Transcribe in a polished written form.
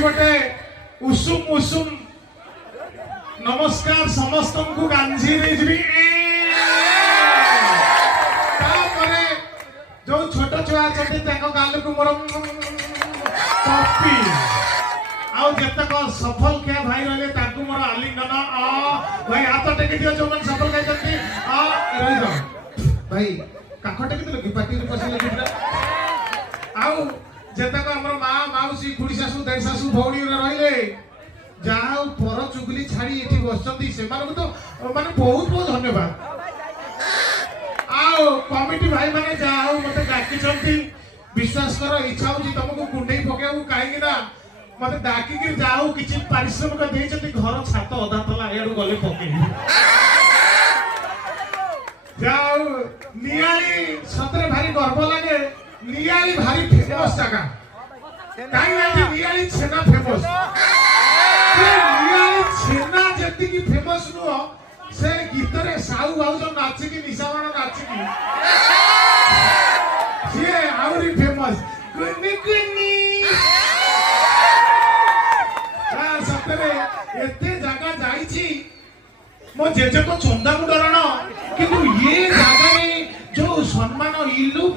गोटे उषुम उषुम नमस्कार समस्त को गांधी जो छोट छुआ अच्छा गाल को मोर कॉपी आउ जतक सफल क्या भाई रहे मोर आलिंगन भाई हाथ टेक दियो जो मन सफल खाई भाई काख टेक दिल कि पार्टी पसंद आउ जतक हमर माँ माउसी खुड़ी शाशु देर शाशु भौणी रहिले जहाँ पर चुगली छाड़ी ये बसती से तो माने बहुत बहुत धन्यवाद आओ कमिटी भाई माने जहाँ मत डाकी विश्वास कर इच्छा हो तुमको कुंडे पकेबू कहीं मत डाकिक जाऊ किसी पारिश्रमिक देते घर छात अधा तला एडू गले पके जाऊ नियाली सतरे भारी गर्व लगे नियाली भारी फेमस जगह कहीं नियाली छेना फेमस नियाली छेना जी फेमस नुह से गीत रे साहू भाज नाचिकी निशावाण नाचिकी सी आहरी फेमस कुनी कुनी सतरे एते जगह जाइछि मो जेजे को चंदा मुडरण किंतु ये जगह रे जो सम्मान इलू